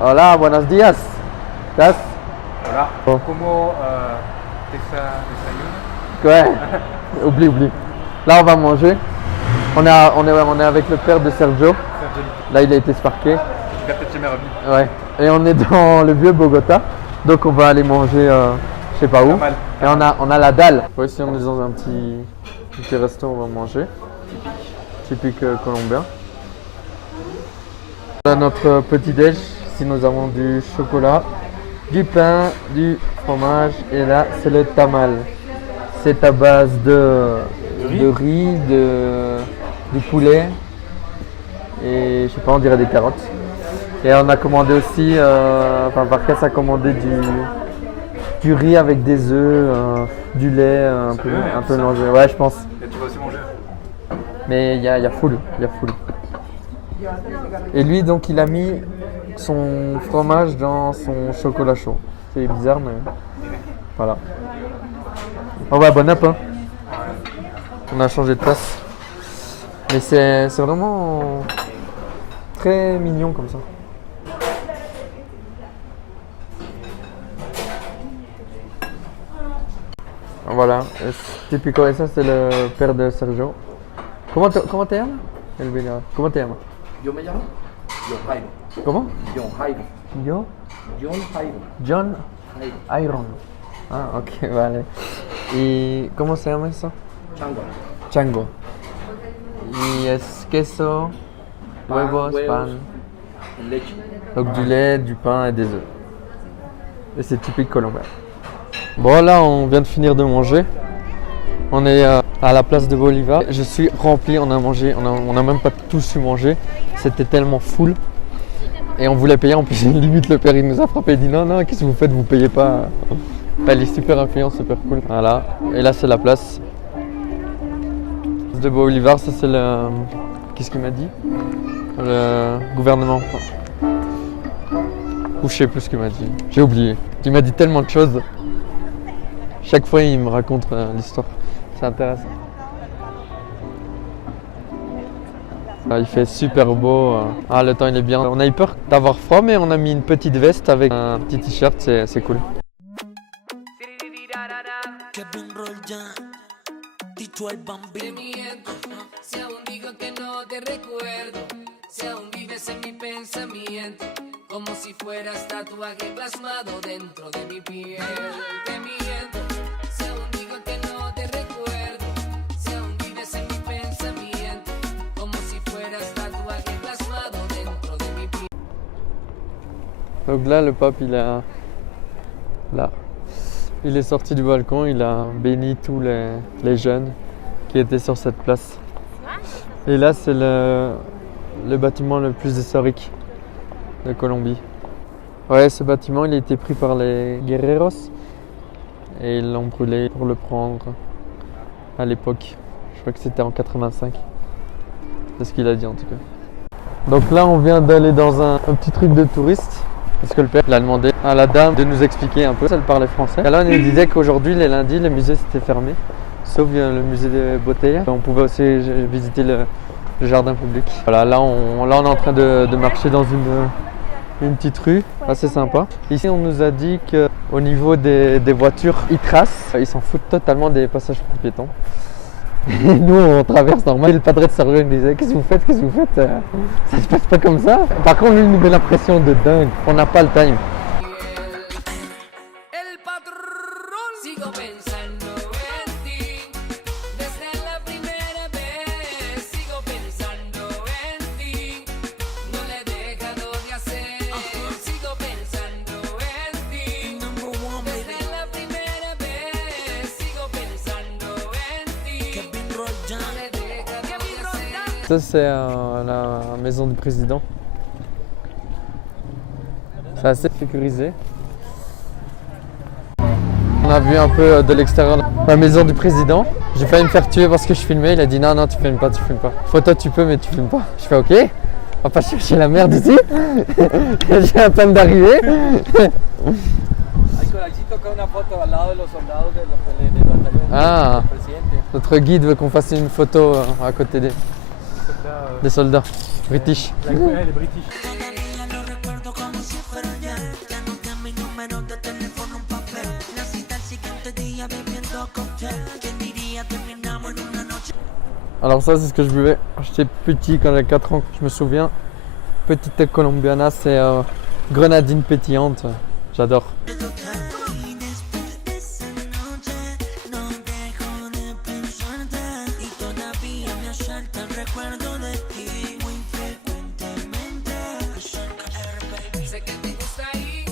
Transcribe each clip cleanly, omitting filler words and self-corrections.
Hola, buenos días. ¿Estás? Hola. Oh. ¿Cómo desayuno? Ouais. Oublie. Là, on va manger. On est avec le père de Sergio. Là, il a été sparké. Il a peut-être jamais revenu. Ouais. Et on est dans le vieux Bogota. Donc, on va aller manger, je sais pas où. Pas mal. Et on a la dalle. Ouais, ici, on est dans un petit resto, on va manger. Typique colombien. Voilà notre petit déj. Ici, nous avons du chocolat, du pain, du fromage. Et là, c'est le tamal. C'est à base de riz, du poulet. Et je sais pas, on dirait des carottes. Et on a commandé aussi, Varkas a commandé du riz avec des œufs, du lait, un peu mélangé. Ouais, je pense. Et tu vas aussi manger. Mais il y a full. Et lui, donc, il a mis son fromage dans son chocolat chaud. C'est bizarre, mais voilà. Oh ouais, bon app, hein. On a changé de place. Mais c'est vraiment très mignon comme ça. Voilà, typico, et ça c'est le père de Sergio. ¿Cómo te llamas? El video. ¿Cómo te llamas? Yo me llamo John Jairo. ¿Cómo? John Jairo. Yo, John Jairo. John Jairo. Iron. Ah, ok, vale. ¿Y cómo se llama eso? Chango. Chango. Y es queso, huevos, pan. Leche. Donc du lait, du pain et des œufs. Et c'est typique colombien. Bon, là on vient de finir de manger. On est à la place de Bolivar. Je suis rempli, on a mangé, on a même pas tous su manger. C'était tellement full. Et on voulait payer, en plus limite le père il nous a frappé, il dit non, qu'est-ce que vous faites, vous payez pas. Il est super influent, super cool. Voilà, et là c'est la place de Bolivar, ça c'est le... Qu'est-ce qu'il m'a dit? Le gouvernement. Ou je sais plus ce qu'il m'a dit, j'ai oublié. Il m'a dit tellement de choses. Chaque fois il me raconte l'histoire, c'est intéressant. Il fait super beau, le temps il est bien. On a eu peur d'avoir froid mais on a mis une petite veste avec un petit t-shirt, c'est cool. Kevin Roldán, Tito el Bambino. Si aún digo que no te recuerdo, si aún vives en mi pensamiento, como si fueras tatuaje plasmado dentro de mi piel. Te miento, si aún digo que no te recuerdo, si aún vives en mi pensamiento, como si fueras tatuaje plasmado dentro de mi piel. Donc là le pape il est sorti du balcon, il a béni tous les jeunes qui étaient sur cette place. Et là c'est le bâtiment le plus historique de Colombie. Ouais, ce bâtiment il a été pris par les guerreros et ils l'ont brûlé pour le prendre à l'époque. Je crois que c'était en 85. C'est ce qu'il a dit en tout cas. Donc là on vient d'aller dans un petit truc de touriste. Parce que le père il a demandé à la dame de nous expliquer un peu, elle parlait français. Et là on nous disait qu'aujourd'hui les lundis le musée c'était fermé, sauf le musée de Botella. On pouvait aussi visiter le jardin public. Voilà, là on est en train de marcher dans une petite rue assez sympa. Ici on nous a dit qu'au niveau des voitures, ils tracent, ils s'en foutent totalement des passages pour piétons. Et nous on traverse normal. Le padre de Sergio nous disait qu'est-ce que vous faites, ça se passe pas comme ça. Par contre lui il nous met la pression de dingue, on n'a pas le time. El patrón, sigo pensando en ti, desde la primera vez, sigo pensando en ti, no le he dejado de hacer, sigo pensando en ti, desde la primera vez, sigo pensando en ti, Kevin Roldán. no le he dejado de hacer. Ça c'est la maison du président. C'est assez sécurisé. On a vu un peu de l'extérieur la maison du président. J'ai failli me faire tuer parce que je filmais. Il a dit non, tu filmes pas. Photo tu peux mais tu filmes pas. Je fais ok. On va pas chercher la merde ici. J'ai à peine d'arriver. Ah, notre guide veut qu'on fasse une photo à côté des soldats british. Les British. Lo recuerdo como si fuera Alors ça, c'est ce que je buvais quand j'étais petit, quand j'avais 4 ans, je me souviens. Petite colombiana, c'est grenadine pétillante. J'adore. Sé que te gusta ahí,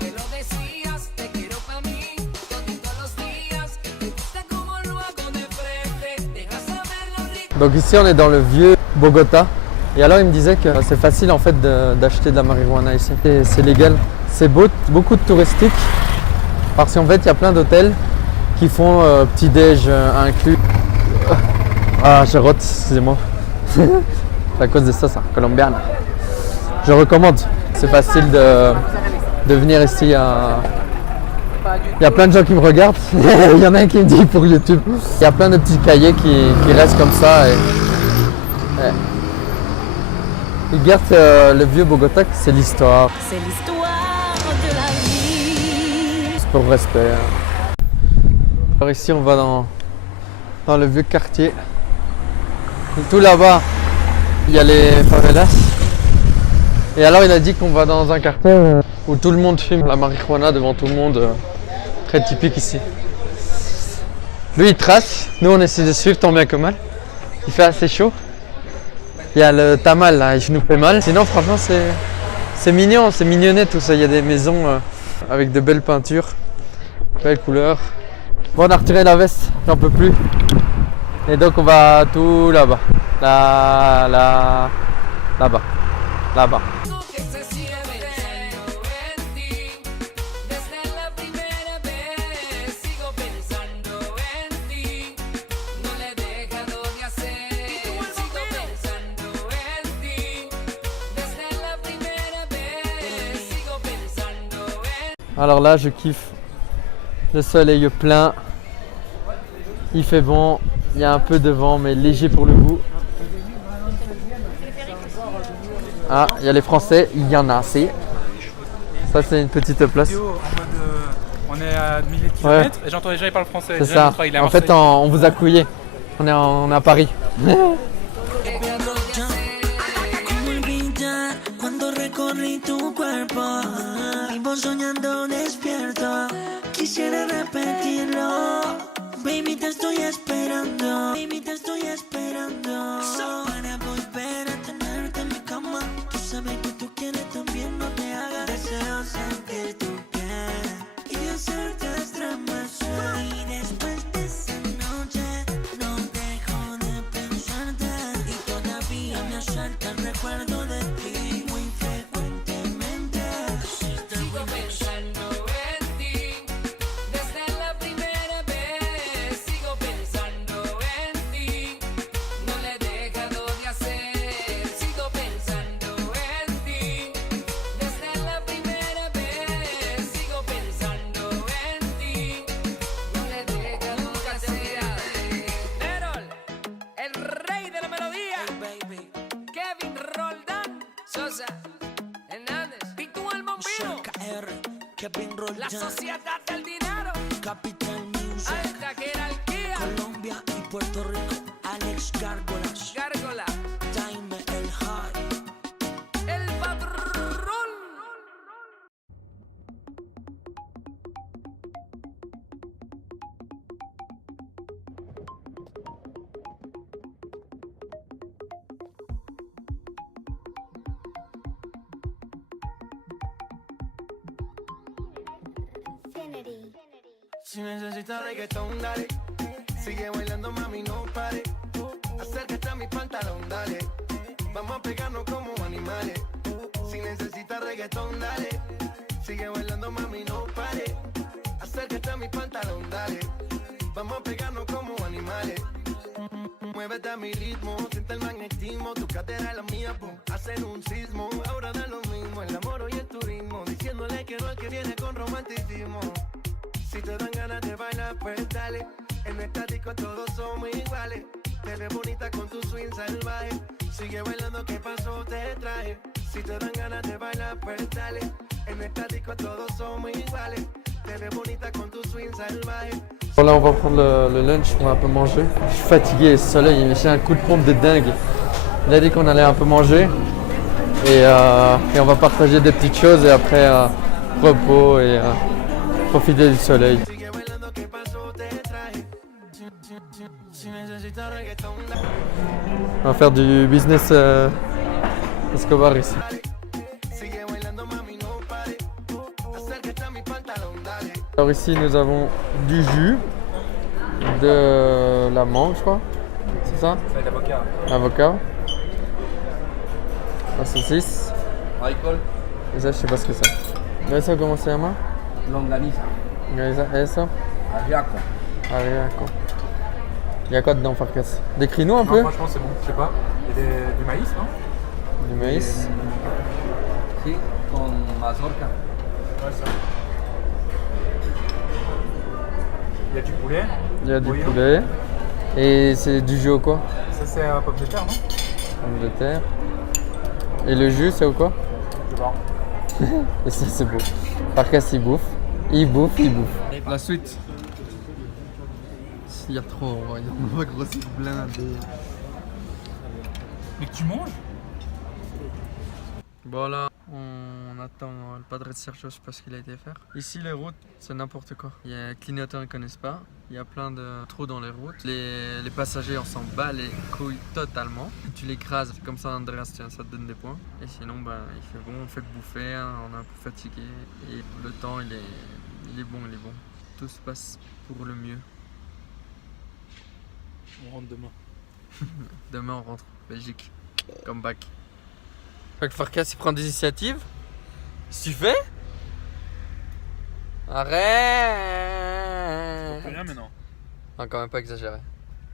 me lo decías, te quiero pa' mí, todos los días, te gusta como lo hago de frente, deja saber lo rico. Donc ici, on est dans le vieux Bogota. Et alors, il me disait que c'est facile en fait d'acheter de la marijuana ici. Et c'est légal. C'est beaucoup de touristique parce qu'en fait, il y a plein d'hôtels qui font petit-déj inclus. Ah, je rote, excusez-moi. C'est à cause de ça, colombienne. Je recommande. C'est facile de venir ici. Il y a plein de gens qui me regardent. Il y en a un qui me dit pour YouTube. Il y a plein de petits cahiers qui restent comme ça. Ils gardent le vieux Bogota, c'est l'histoire. C'est l'histoire de la vie. C'est pour le respect. Alors ici, on va dans le vieux quartier. Et tout là-bas, il y a les favelas. Et alors, il a dit qu'on va dans un quartier où tout le monde fume la marijuana devant tout le monde. Très typique ici. Lui, il trace. Nous, on essaie de suivre tant bien que mal. Il fait assez chaud. Il y a le tamal là, je nous fais mal. Sinon, franchement, c'est mignon, c'est mignonnet tout ça. Il y a des maisons avec de belles peintures, belles couleurs. Bon, on a retiré la veste, j'en peux plus. Et donc, on va tout là-bas. Là-bas. Là-bas. Que se sigue pensando en ti, desde la primera vez sigo pensando en ti, no le he dejado de hacer, sigo pensando en ti, desde la primera vez sigo pensando en Alors là, je kiffe. Le soleil est plein. Il fait bon. Il y a un peu de vent, mais léger pour le goût. Ah, il y a les Français, il y en a assez. Ça, c'est une petite place. On est à milliers de kilomètres et j'entends déjà ils parlent français. C'est Déjà, ça. notre frère, il est à En fait, Marseille. on vous a couillé. On est à Paris. Como olvidar cuando recorrí tu cuerpo. Vivo soñando despierto. Quisiera repetirlo. Baby, te estoy esperando. Baby, te estoy esperando. Para volver a tenerte en mi cama. Tú sabes que tú quieres también, no te hagas. Deseo sentir tu piel y hacerte estremecer. Y después de esa noche no dejo de pensarte. Y todavía me asalta el recuerdo de ti muy frecuentemente. sigo pensando en ti, desde la primera vez sigo pensando en ti, no le he dejado de hacer, sigo pensando en ti, desde la primera vez sigo pensando en ti, no le he dejado de hacer. Errol, el rey de la melodía, Kevin Roldán, Sosa, Hernández, Tito el Bombino, Kevin la Roldán, sociedad del dinero, Capital Music, alta jerarquía, Colombia y Puerto Rico, Alex Gárgolas, Gárgola, Jaime El High. el patrón. Si necesitas reggaetón, dale. Sigue bailando, mami, no pare. Acércate a mi pantalón, dale. Vamos a pegarnos como animales. Si necesitas reggaetón, dale. Sigue bailando, mami, no pare. Acércate a mi pantalón, dale. Vamos a pegarnos como animales. Muévete a mi ritmo, siente el magnetismo. Tu cadera es la mía, pum, hacen un sismo. Ahora da lo mismo, el amor y el turismo. Diciéndole que no al que viene con romanticismo. Si te dan ganas de bailar, pues dale. En esta disco todos somos iguales. Te ves bonita con tu swing salvaje. Sigue bailando, ¿qué pasó? Te traje. Si te dan ganas de bailar, pues dale. En esta disco todos somos iguales. Te Te ves bonita con tu swing salvaje. Bon, là, on va prendre le lunch, on va un peu manger. Je suis fatigué, ce soleil, il m'a fait un coup de pompe de dingue. Il a dit qu'on allait un peu manger et on va partager des petites choses et après repos et profiter du soleil. Sigue bailando, ¿qué pasó? Te traje. Si necesitas reggaetón, On va faire du business Escobar ici. sigue bailando, mami, no pare. Acércate a mi pantalón, dale. Alors ici nous avons du jus, de la mangue je crois, c'est ça? Ça va être avocat. Avocat, la saucisse, Michael, et ça je sais pas ce que c'est. Mais ça comment se llama? longaniza, Et ça? ajiaco. Ariaco. Il y a quoi dedans Farkas? Décris-nous un Non, peu. franchement, c'est bon. Je sais pas. Il y a du maïs, non? Du maïs. Sí, con mazorca. Ouais, ça. Il y a du poulet. Il y a du bouillon. poulet. Et c'est du jus au quoi? Ça, c'est pomme de terre, non? Pomme de terre. Et le jus c'est au quoi? Je vois. Et ça c'est beau. Farkas il bouffe. Il bouffe, il bouffe. La suite. S'il y a trop, on va grossir blindé. Mais que tu manges? Bon là, on attend le padre de Sergio, je sais pas ce qu'il a été faire. Ici les routes, c'est n'importe quoi. Il y a clignotants, ils connaissent pas. Il y a plein de trous dans les routes. Les passagers, on s'en bat les couilles totalement. Tu l'écrases, comme ça Andreas, tiens, ça te donne des points. Et sinon, ben, il fait bon, on fait que bouffer, hein, on est un peu fatigué. Et le temps, il est bon, il est bon. Tout se passe pour le mieux. On rentre demain. Demain, on rentre. Belgique. Comeback. Fait que Farkas, il prend des initiatives. Qu'est-ce que tu fais? Arrête! Rien maintenant. Non, quand même pas exagéré.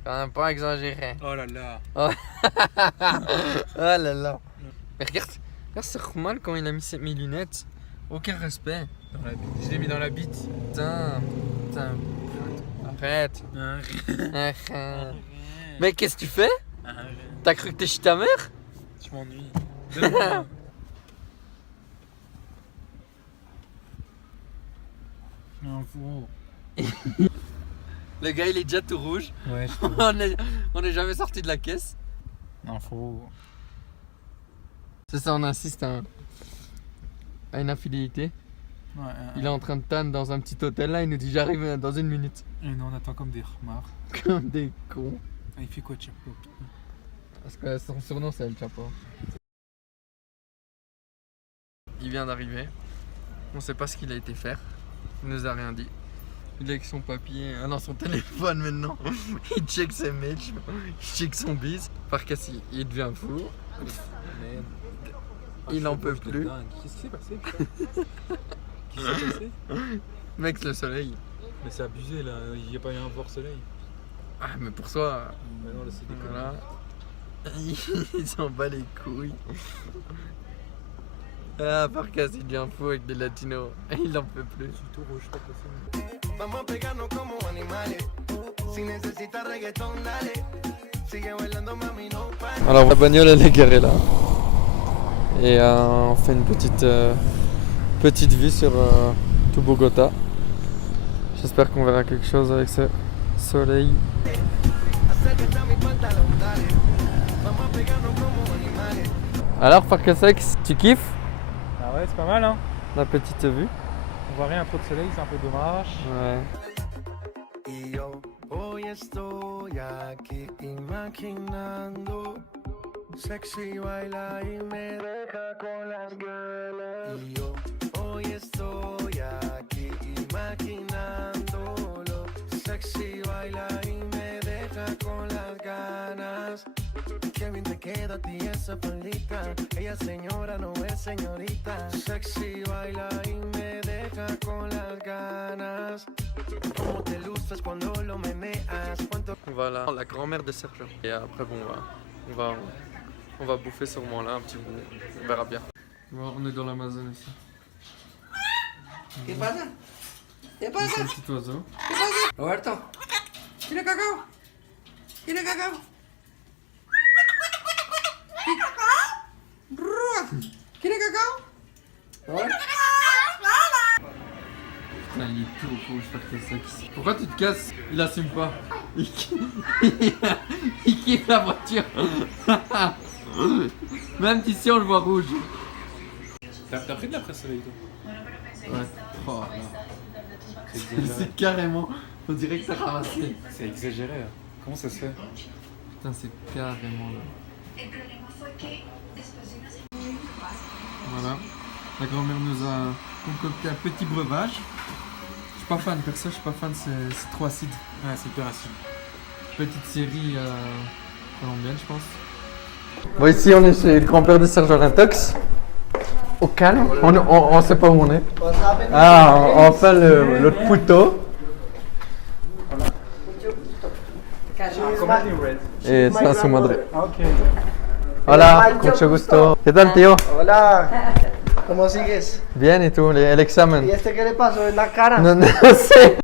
Quand même pas exagéré. Oh là là. Oh là là. Mais regarde c'est normal quand il a mis mes lunettes. Aucun respect. Dans la bite. Je l'ai mis dans la bite. Putain. Arrête. Arrête. Mais qu'est-ce que tu fais? T'as cru que t'es chez ta mère? Je m'ennuie. Donne-moi. Un fou. Le gars il est déjà tout rouge. Ouais, on est jamais sorti de la caisse. un fou. C'est ça, on insiste à une infidélité. Ouais, Il est en train de tanner dans un petit hôtel là, il nous dit j'arrive dans une minute. Et nous on attend comme des remarques. Comme des cons. Ah, il fait quoi, Chapeau? Parce que son surnom c'est El Chapo. Il vient d'arriver. On sait pas ce qu'il a été faire. Il nous a rien dit. Il est avec son papier, non son téléphone maintenant. Il check ses mails, il check son bise. Farkas il devient fou. Il n'en peut plus. Qu'est-ce qui s'est passé? Qu'est-ce qui s'est passé? Mec, le soleil. Mais c'est abusé là, il n'y a pas eu un fort soleil. Ah mais pour soi. Mais non, là c'est des Voilà. Il s'en bat les couilles. Ah, Farkas, il devient fou avec des latinos. Il en peut plus. tout rouge, pas possible. Vamos a pegarnos como animales. Si necesitas reggaetón, dale. Sigue bailando, mami, no pare. Alors, la bagnole, elle est garée là. Et on fait une petite vue sur tout Bogota. J'espère qu'on verra quelque chose avec ce soleil. Acércate a mi pantalón, dale. Vamos a pegarnos como animales. Alors, Farkasex, tu kiffes Ah ouais, c'est pas mal, hein. la petite vue? On voit rien trop de soleil, c'est un peu dommage. Ouais. Y yo hoy estoy aquí imaginando. Sexy baila y me deja con las ganas. Y yo hoy estoy aquí imaginándolo. Sexy baila y me deja con las ganas. Qué bien te queda a ti esa faldita. Ella señora no es señorita. Sexy baila y me deja con las ganas. Cómo te lustras cuando lo meneas. Cuánto Voilà, la grand-mère de Sergio. Et après, bon, on va bouffer sûrement là un petit bout. On verra bien. Bon, on est dans l'Amazon ici. ¿Qué pasa? ¿Qué C'est pasa? un petit oiseau. Roberto, ¿quiere cacao? ¿Quiere cacao? ¿Quiere cacao? Roberto. Putain, il est tout rouge, Farkas. Pourquoi tu te casses? Il assume pas. Il kiffe la voiture. Même ici, on le voit rouge. T'as pris de la presse soleil toi? Ouais. Oh, là. C'est exagéré. C'est carrément. On dirait que ça ramassé. C'est exagéré. Hein. Comment ça se fait? Putain, c'est carrément là. Voilà. La grand-mère nous a concocté un petit breuvage. Je suis pas fan, perso, je suis pas fan, c'est trop acide. Ouais, c'est hyper acide. Petite série colombienne, je pense. Bon, ici, on est chez le grand-père de Sergio Lintox. Au calme, on sait pas où on est. Ah, on fait le puto. Et ça, su madre. Hola, mucho gusto. ¿Qué tal, tío? Hola, ¿cómo sigues? Bien, ¿y tú? El examen. ¿Y este qué le pasó en la cara? No sé.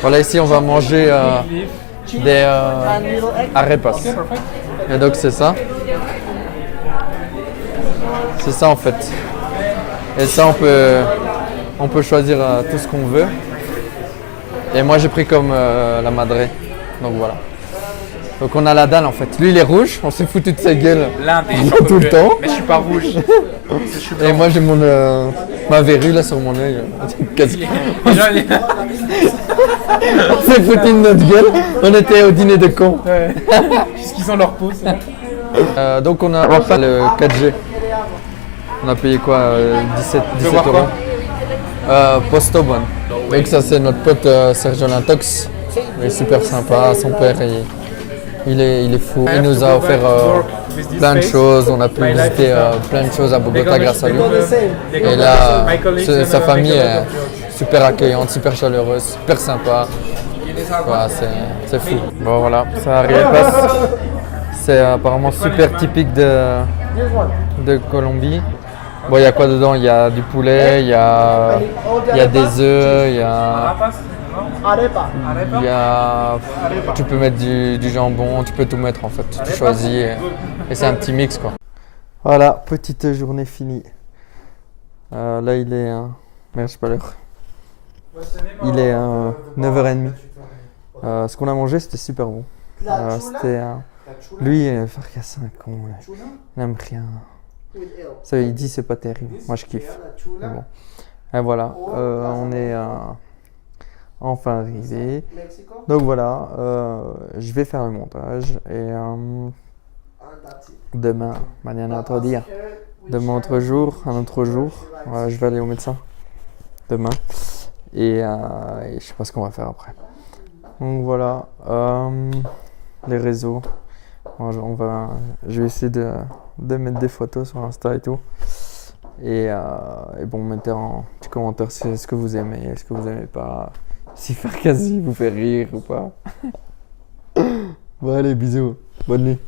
Voilà, ici on va manger des arepas. Et donc c'est ça. C'est ça en fait. Et ça on peut choisir tout ce qu'on veut. Et moi j'ai pris comme la madre. Donc voilà. Donc on a la dalle en fait. Lui il est rouge, on s'est foutu de sa gueule tout le temps. Mais je suis pas rouge. Et moi j'ai ma verrue là sur mon œil. Qu'est-ce que... On s'est foutu de notre gueule. On était au dîner de cons. Ouais. Qu'est-ce qu'ils ont leur peau ça? Donc on a fait le 4G. On a payé quoi 17 euros. Postobon. Donc ça c'est notre pote Sergio Lintox. Il est super sympa, son père il est fou. Il nous a offert plein de choses, on a pu visiter plein de choses à Bogota grâce à lui. Et là, sa famille est super accueillante, super chaleureuse, super sympa. Voilà, c'est fou. Bon voilà, ça arepas. C'est apparemment super typique de Colombie. Bon, il y a quoi dedans? Il y a du poulet, il y a des œufs, tu peux mettre du jambon, tu peux tout mettre en fait, tu choisis et c'est un petit mix quoi. Voilà, petite journée finie. Là il est, merde je sais pas l'heure. Il est 9h30. Ce qu'on a mangé c'était super bon. Lui, Farkas c'est un con, il n'aime rien. Ça, il dit c'est pas terrible, moi je kiffe. Mais bon. Et voilà, on est enfin arrivé. Donc voilà, je vais faire le montage et demain, mañana otro día. Demain autre jour, un autre jour. Je vais aller au médecin demain et je sais pas ce qu'on va faire après. Donc voilà, les réseaux. Je vais essayer de mettre des photos sur Insta et tout. Et bon, mettez en petit commentaire ce que vous aimez, ce que vous aimez pas. Si Farkas vous fait rire ou pas. Bon allez, bisous, bonne nuit.